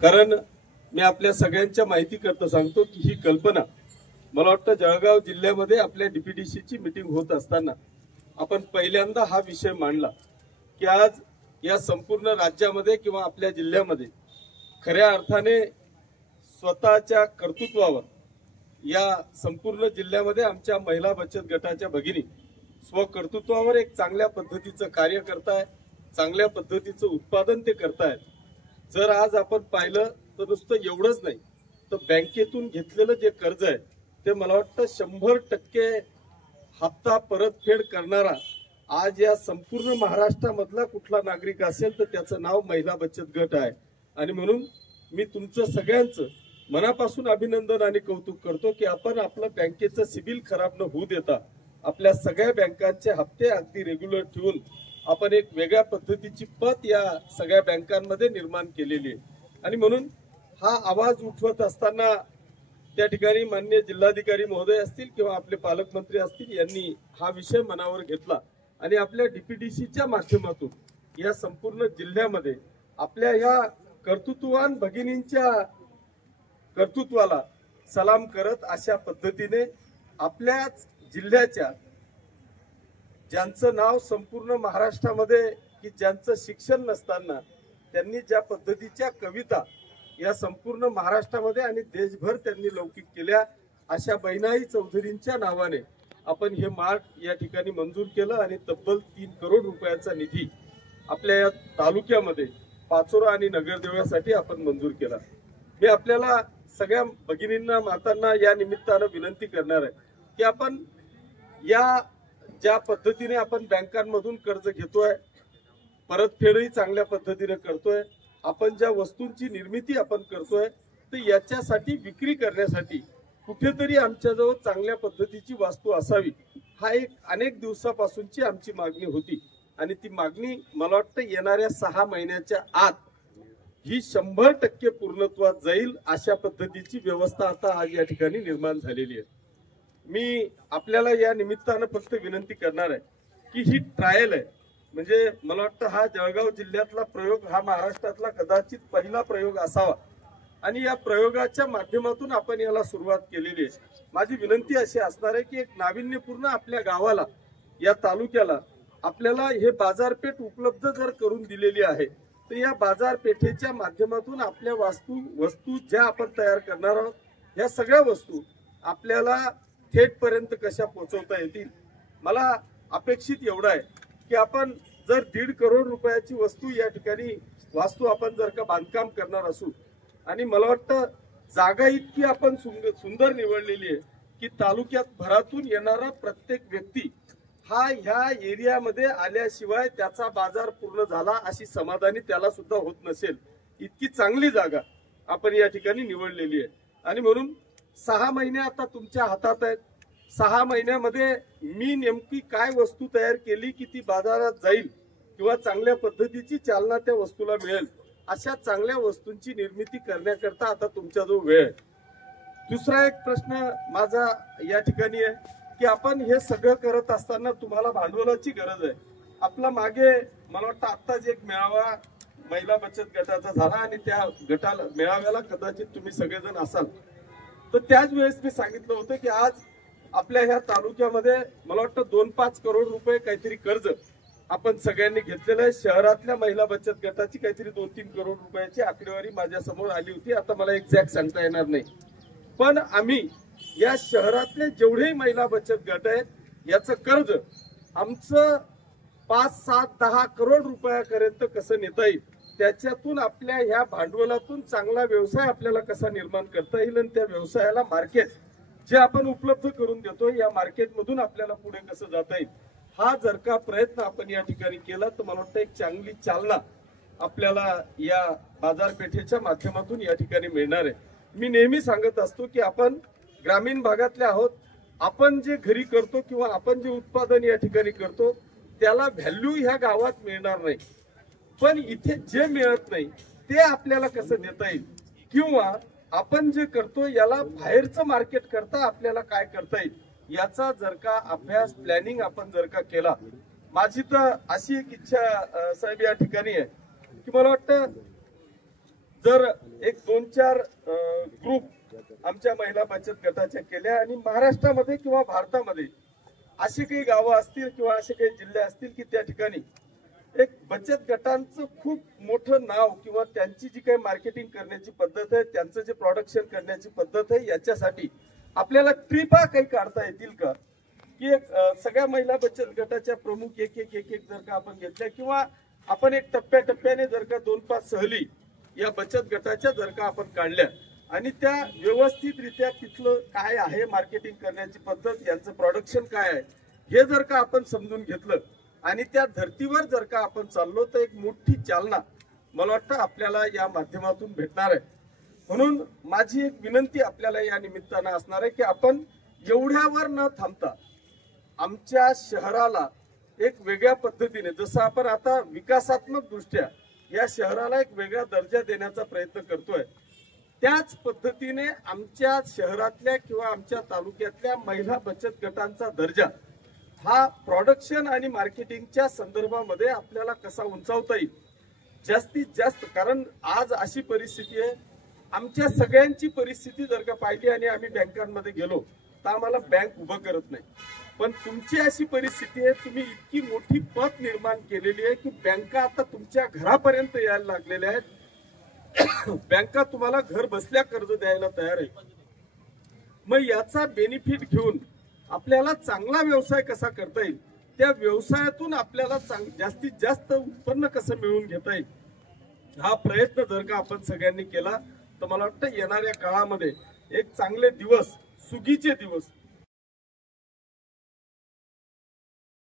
कारण मी आपल्या सगळ्यांच्या माहिती करता सांगतो की ही कल्पना मला वाटतं जळगाव जिल्ह्यामध्ये आपल्या डीपीडीसीची मीटिंग होत असताना आपण पहिल्यांदा हा विषय मांडला की आज या संपूर्ण राज्यामध्ये किंवा आपल्या जिल्ह्यामध्ये खऱ्या अर्थाने स्वतःच्या कर्तृत्वावर या संपूर्ण जिल्ह्यामध्ये आमच्या महिला बचत गटाच्या भगिनी स्वकर्तृत्वावर एक चांगल्या पद्धतीचं कार्य करताय, चांगल्या पद्धतीचं उत्पादन ते करतायत। जर आज आपण पाहिलं तर नुसतं एवढंच नाही तर बँकेतून घेतलेलं जे कर्ज आहे ते मला वाटतं 100% हप्ता परतफेड करणारा आज या संपूर्ण महाराष्ट्रामधला कुठला नागरिक असेल तर त्याचं नाव महिला बचत गट आहे। आणि म्हणून मी तुमचं सगळ्यांचं मनापासून अभिनंदन आणि कौतुक करतो की आपण आपलं बँकेचं सिबिल खराब न होऊ देता आपल्या सगळ्या बँकांचे हप्ते अगदी रेग्युलर ठेवून आपण एक वेगळ्या पद्धतीची पत या सगळ्या बँकांमध्ये निर्माण केलेली आहे। आणि म्हणून हा आवाज उठवत असताना त्या ठिकाणी माननीय जिल्हाधिकारी महोदय असतील किंवा आपले पालकमंत्री असतील यांनी हा विषय मनावर घेतला आणि आपल्या डीपीडीसीच्या माध्यमातून या संपूर्ण जिल्ह्यामध्ये आपल्या ह्या कर्तृत्ववान भगिनींच्या कर्तृत्वाला सलाम करत अशा पद्धतीने आपल्याच जिल्ह्याच्या ज्यांचं नाव संपूर्ण महाराष्ट्रामध्ये की ज्यांचं शिक्षण नसताना त्यांनी ज्या पद्धतीच्या कविता या संपूर्ण महाराष्ट्रामध्ये आणि देशभर त्यांनी लौकिक केल्या अशा बहिणाई चौधरींच्या नावाने आपण हे मार्ट या ठिकाणी मंजूर केलं आणि तब्बल 3 करोड रुपयाचा निधी आपल्या या तालुक्यामध्ये पाचोरा आणि नगरदेवळासाठी आपण मंजूर केला। मी आपल्याला सगळ्या भगिनींना मातांना या निमित्तानं विनंती करणार आहे की आपण या ज्या पद्धतीने आपण बँकांमधून कर्ज घेतोय परतफेडही चांगल्या पद्धतीने करतोय, आपण ज्या वस्तूंची निर्मिती आपण करतोय तर याच्यासाठी विक्री करण्यासाठी कुठेतरी आमच्याजवळ चांगल्या पद्धतीची वस्तू असावी हा एक अनेक दिवसापासूनची आमची मागणी होती आणि ती मागणी मला वाटतं येणाऱ्या 6 महिन्याच्या आत ही 100% पूर्णत्वात जाईल अशा पद्धतीची व्यवस्था आता आज या ठिकाणी निर्माण झालेली आहे। मी आपल्याला या निमित्तानं फक्त विनंती करणार आहे की ही ट्रायल आहे, म्हणजे मला वाटतं हा जळगाव जिल्ह्यातला प्रयोग हा महाराष्ट्रातला कदाचित पहिला प्रयोग असावा आणि या प्रयोगाच्या माध्यमातून आपण याला सुरुवात केलेली आहे। माझी विनंती अशी असणार आहे की एक नाविन्यपूर्ण आपल्या गावाला या तालुक्याला आपल्याला हे बाजारपेठ उपलब्ध जर करून दिलेली आहे तर या बाजारपेठेच्या माध्यमातून आपल्या वस्तू ज्या आपण तयार करणार आहोत या सगळ्या वस्तू आपल्याला थेट पर्यंत कशा पोहोचवता येतील। मला अपेक्षित एवढं आहे की आपण जर 1.5 करोड रुपयाची वस्तू या ठिकाणी वास्तू आपण जर का बांधकाम करणार असू आणि मला वाटतं जागा इतकी आपण सुंदर निवडलेली आहे की तालुक्यात भरातून येणारा प्रत्येक व्यक्ती हा ह्या एरियामध्ये आल्याशिवाय त्याचा बाजार पूर्ण झाला अशी समाधानी त्याला सुद्धा होत नसेल, इतकी चांगली जागा आपण या ठिकाणी निवडलेली आहे। आणि म्हणून 6 महिने आता तुमच्या हातात आहेत। 6 महिन्यामध्ये मी नेमकी काय वस्तू तयार केली की ती बाजारात जाईल किंवा चांगल्या पद्धतीची चालना त्या वस्तूला मिळेल अशा चांगल्या वस्तूंची निर्मिती करण्याकरता आता तुमच्याजवळ वेळ आहे। दुसरा एक प्रश्न माझा या ठिकाणी आहे की आपण हे सगळं करत असताना तुम्हाला भांडवलाची गरज आहे। आपला मागे मला वाटतं आत्ताच एक मेळावा महिला बचत गटाचा झाला आणि त्या गटाला मेळाव्याला कदाचित तुम्ही सगळेजण असाल तर त्याच वेळेस मी सांगितलं होतं की आज आपल्या ह्या तालुक्यामध्ये मला वाटतं 2-5 करोड रुपये काहीतरी कर्ज आपण सगळ्यांनी घेतलेलं आहे। शहरातल्या महिला बचत गटाची काहीतरी 2-3 करोड रुपयाची आकडेवारी माझ्या समोर आली होती, आता मला एक्झॅक्ट सांगता येणार नाही। पण आम्ही या शहरातले जेवढेही महिला बचत गट आहेत याचं कर्ज आमचं 5-7-10 करोड रुपयापर्यंत कसं नेता येईल त्याच्यातून आपल्या ह्या भांडवलातून चांगला व्यवसाय आपल्याला कसा निर्माण करता येईल आणि त्या व्यवसायाला मार्केट जे आपण उपलब्ध करून देतो या मार्केटमधून आपल्याला पुढे कसं जाता येईल हा जर का प्रयत्न आपण या ठिकाणी केला तर मला वाटतं एक चांगली चालना आपल्याला या बाजारपेठेच्या माध्यमातून या ठिकाणी मिळणार आहे। मी नेहमी सांगत असतो की आपण ग्रामीण भागातले आहोत, आपण जे घरी करतो किंवा आपण जे उत्पादन या ठिकाणी करतो त्याला व्हॅल्यू ह्या गावात मिळणार नाही, पण इथे जे मिळत नाही ते आपल्याला कसं देता येईल किंवा आपण जे करतो याला बाहेरचं मार्केट करता आपल्याला काय करता येईल याचा जर का अभ्यास प्लॅनिंग आपण जर का केला। माझी तर अशी एक इच्छा साहेब या ठिकाणी आहे की मला वाटतं जर एक 2-4 ग्रुप आमच्या महिला बचत गटाच्या केल्या आणि महाराष्ट्रामध्ये किंवा भारतामध्ये अशी काही गावं असतील किंवा असे काही जिल्हे असतील की त्या ठिकाणी एक बचत गटांचं खूप मोठं नाव किंवा त्यांची जी काही मार्केटिंग करण्याची पद्धत आहे, त्यांचं जे प्रोडक्शन करण्याची पद्धत आहे, याच्यासाठी आपल्याला ट्रिपा काही काढता येतील का की सगळ्या महिला बचत गटाच्या प्रमुख एक जर का आपण घेतल्या किंवा आपण एक टप्प्याटप्प्याने जर का 2-5 सहली या बचत गटाच्या जर का आपण काढल्या आणि त्या व्यवस्थितरित्या तिथलं काय आहे मार्केटिंग करण्याची पद्धत, यांचं प्रोडक्शन काय आहे हे जर का आपण समजून घेतलं आणि त्या धर्तीवर जर का आपण चाललो तर एक मोठी चालना मला वाटतं आपल्याला या माध्यमातून भेटणार आहे. म्हणून माझी एक विनंती आपल्याला या निमित्तानं असणार आहे की आपण एवढ्यावर न थांबता आमच्या शहराला एक वेगळ्या पद्धतीने, जसं आपण आता विकासात्मक दृष्ट्या या शहराला एक वेगळा दर्जा देण्याचा प्रयत्न करतोय, त्याच पद्धतीने आमच्या शहरातल्या किंवा आमच्या तालुक्यातल्या महिला बचत गटांचा दर्जा हा प्रोडक्शन आणि मार्केटिंगच्या संदर्भामध्ये आपल्याला कसा उंचावता येईल जास्तीत जास्त. कारण आज अशी परिस्थिती आहे, आमच्या सगळ्यांची परिस्थिती जर का पाहिली आणि आम्ही बँकांमध्ये गेलो तर आम्हाला बँक उभं करत नाही, पण तुमची अशी परिस्थिती आहे, तुम्ही इतकी मोठी पत निर्माण केलेली आहे की बँका आता तुमच्या घरापर्यंत यायला लागलेल्या आहेत. बँका तुम्हाला घर बसल्या कर्ज द्यायला तयार आहे. मग याचा बेनिफिट घेऊन आपल्याला चांगला व्यवसाय कसा करता येईल, त्या व्यवसायातून आपल्याला जास्तीत जास्त उत्पन्न कसं मिळवून घेता येईल, हा प्रयत्न जर का आपण सगळ्यांनी केला तर मला वाटतं येणाऱ्या काळामध्ये एक चांगले दिवस, सुगीचे दिवस